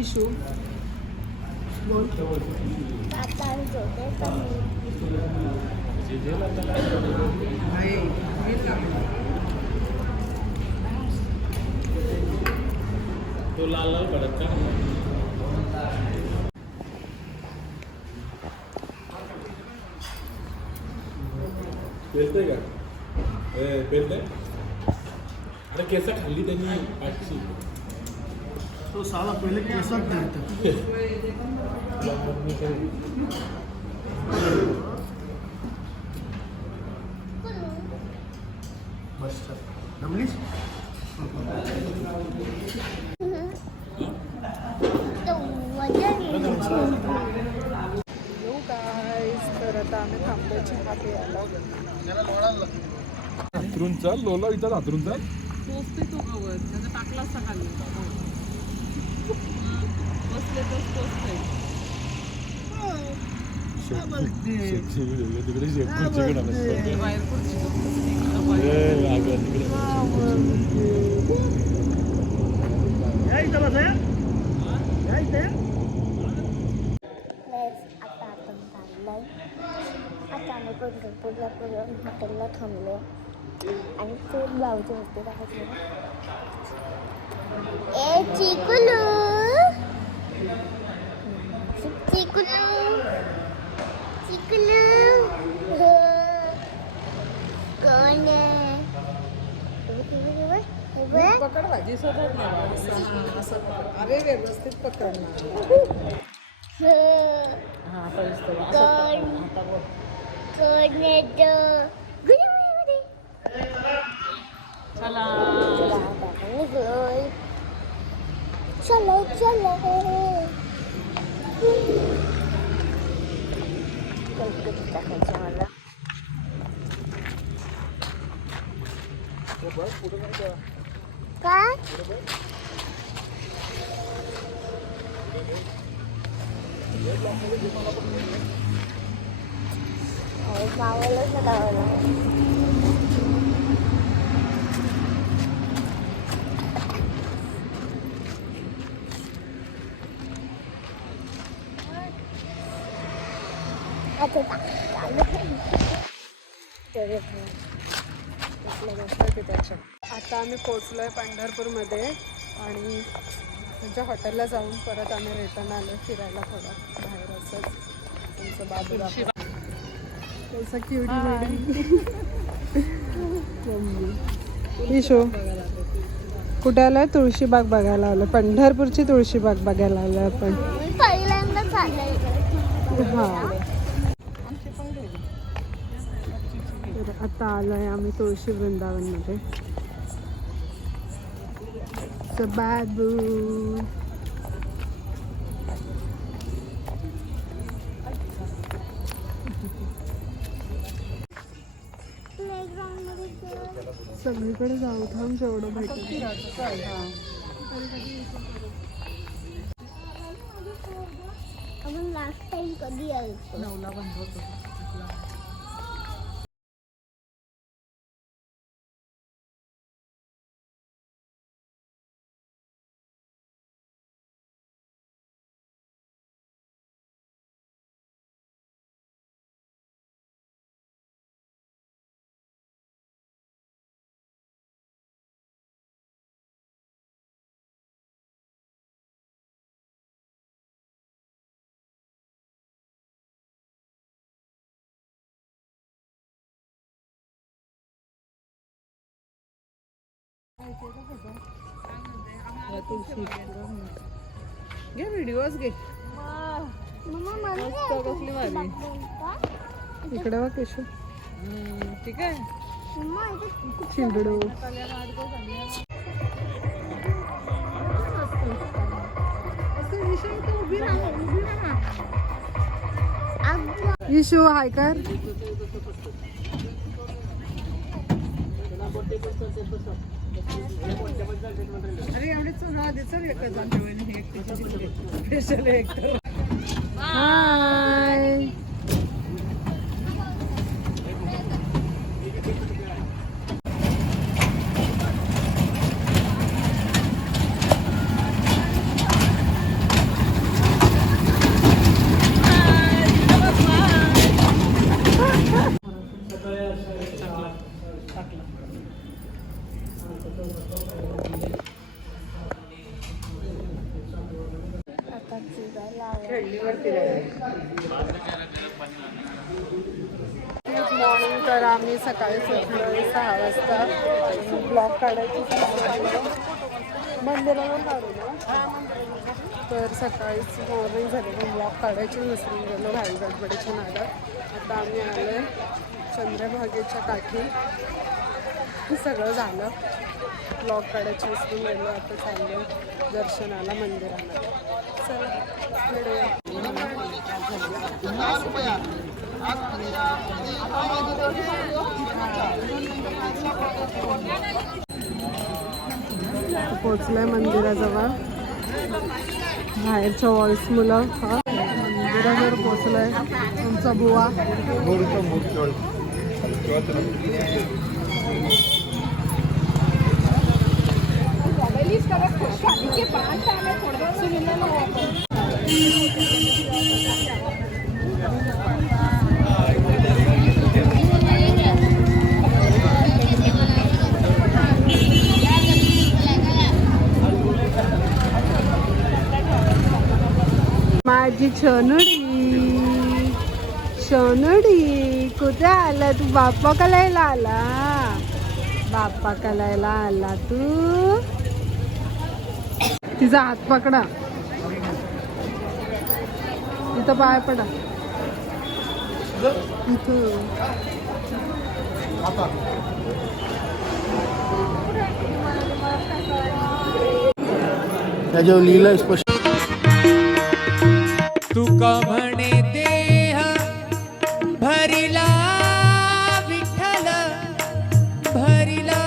Issue बोल. तो लाल लाल कडक का पेलते का पेलते अरे कैसा खाली त्यांनी आजची तो साला पहिले केसात धरतो. बस जमलीस. तर आता आम्ही थांबलो चहा प्यायला. हातरून चाल लोला इथं हातरून चाल पोचते तो गवत त्याचा टाकला असता खाली बसले तोच पोचते. तिकडे शेपूरच्याकडे बाहेर खुर्ची आता आम्ही पंढरपूरला हॉटेलला थांबलो आणि खूप गावचे होते दाखवले. ए चिकुलू चिकुलू चिकुलू कोण आहे? पकड भाजी सोबत असं पकड. अरे व्यवस्थित पकडणार. हा चलो चलो टाकायचं मला. काय मावाला चढावं आता आम्ही पोचलोय पंढरपूरमध्ये आणि त्यांच्या हॉटेलला जाऊन परत आम्ही रिटर्न आलो फिरायला थोडं बाहेर असंच. तुमचं बाबू तसं इशो कुठे आलाय? तुळशीबाग बघायला आलं. पंढरपूरची तुळशीबाग बघायला आलोय आपण. पहिल्यांदाच आलंय. हा आता आलोय आम्ही तुळशी वृंदावनमध्ये. बाबू सगळीकडे जाऊ थांब जेवढं भेटेल. आपण लास्ट टाइम कधी यायचं? 9ला बंद होतो. घे व्हिडिओज घे. कसली भारी. इकडे बघ केशव. ठीक आहे. चिंडू इशू हाय कर. अरे एवढेच आधी चल एकच स्पेशल एक तर. हाय आता फिरायला आलो. खेळणीवर फिरायला. Good morning. तर आम्ही सकाळी उठलो 6 वाजता. ब्लॉग काढायची मंदिरावर काढू ना. तर सकाळीच मॉर्निंग झाली पण ब्लॉग काढायची विसरून गेलो घाई गडबडीच्या नादात. आता आम्ही आलो चंद्रभागेच्या काठी. सगळं झालं. ब्लॉग काढायची विसरून गेलो. आता चाललो दर्शनाला मंदिरामध्ये. चला भेटूया. पोचलोय मंदिराजवळ. बाहेरच्या वॉल्स मुलं मंदिरावर पोचलोय. तुमचा बुवा माझी सोनुडी कुठे आला तू? बाप्पा कलायला आला. बाप्पा कलायला आला तू. तिचा हात पकडा. इथं पाय पडा. इथं त्याच्यावर लिहिलंय स्पष्ट. तुका म्हणे देह भरिला विठ्ठल भरिला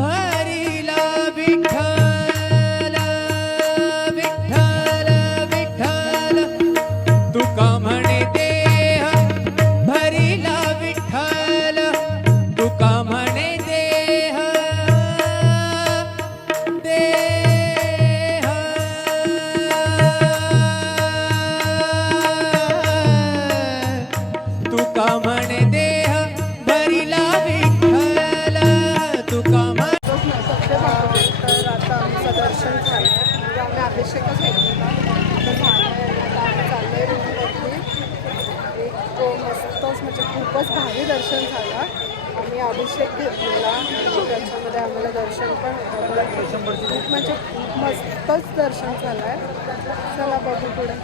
भरिला विठ्ठल विठ्ठल विठ्ठल तुका म्हणे देह भरिला विठ्ठल तुका म्हणे देह तुका म्हणे देह भरिला विठ्ठल तुका म्हणे. तर आता आमचं दर्शन झालं. म्हणजे आम्ही अभिषेकच घेतला. आता झालं. आता आम्ही चाललोय रूमवरती. एक मस्तच म्हणजे खूपच भारी दर्शन झालं. आम्ही अभिषेक घेतलेला आणि त्याच्यामध्ये आम्हाला दर्शन पण होतं. खूप म्हणजे खूप मस्तच दर्शन झालं आहे. चला बघू पुढे.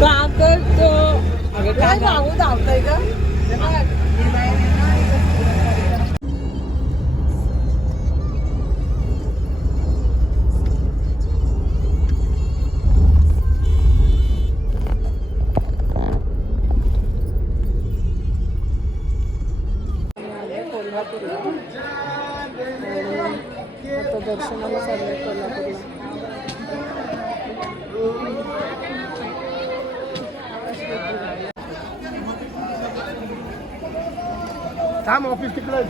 का करतो काय जाऊ धावतंय का? कोल्हापूरला आणि आता दर्शनाला चाललंय कोल्हापूरला. थांब ऑफिस तिकडे.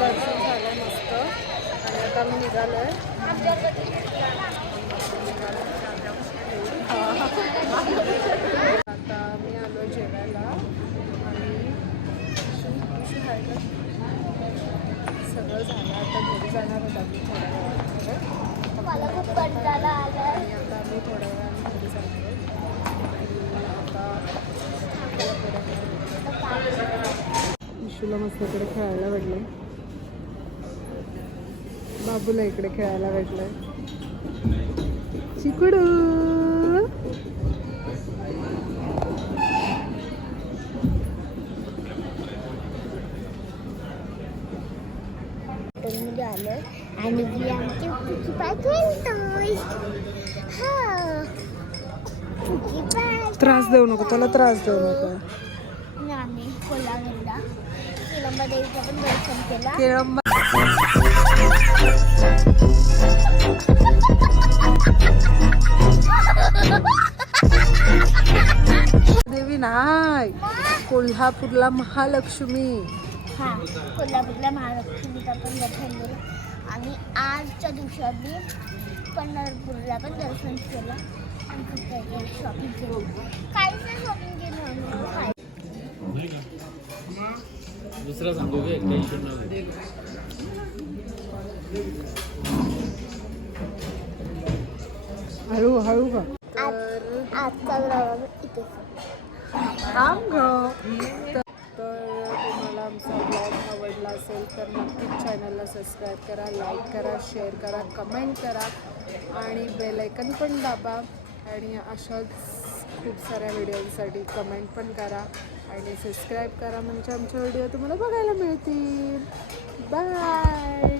दर्शन झालं मस्त आणि आता आम्ही निघालोय. आता मी आलो जेवायला आणि सगळं झालं. आता घरी जाणार होता मी थोड्या वेळामध्ये. मला खूप कंटाळा आलाय. आणि आता आम्ही थोड्या वेळाने घरी जाणार आहे. इशूला मस्त इकडे खेळायला भेटलंय. बाबूला इकडे खेळायला भेटलंय. चिकडू मध्ये आलोय आणि मी आमची फुकी पाय खेळतोय. हा फुकी पाय. त्रास देऊ नको. त्याला त्रास देऊ नको. आम्ही कोल्हापूरला केळंबा देवीचं पण दर्शन केलं. केळंबा देवी नाही, कोल्हापूरला महालक्ष्मी. हा कोल्हापूरला महालक्ष्मीचा पण दर्शन केलं आणि आजच्या दिवशी आम्ही पंढरपूरला पण दर्शन केलं. शॉपिंग केली काहीच नाही शॉपिंग केली आम्ही नाही का दुसरा सांगू का टेन्शन नाही हळू हळू का आजचा ब्लॉग इथे थांब ग. तर तुम्हाला आमचा ब्लॉग आवडला असेल तर नक्कीच चॅनलला सबस्क्राईब करा, लाईक करा, शेअर करा, कमेंट करा आणि बेल आयकन पण दाबा आणि अशाच खूप साऱ्या व्हिडिओसाठी कमेंट पण करा आणि सबस्क्राईब करा म्हणजे आमचे व्हिडिओ तुम्हाला बघायला मिळतील. बाय.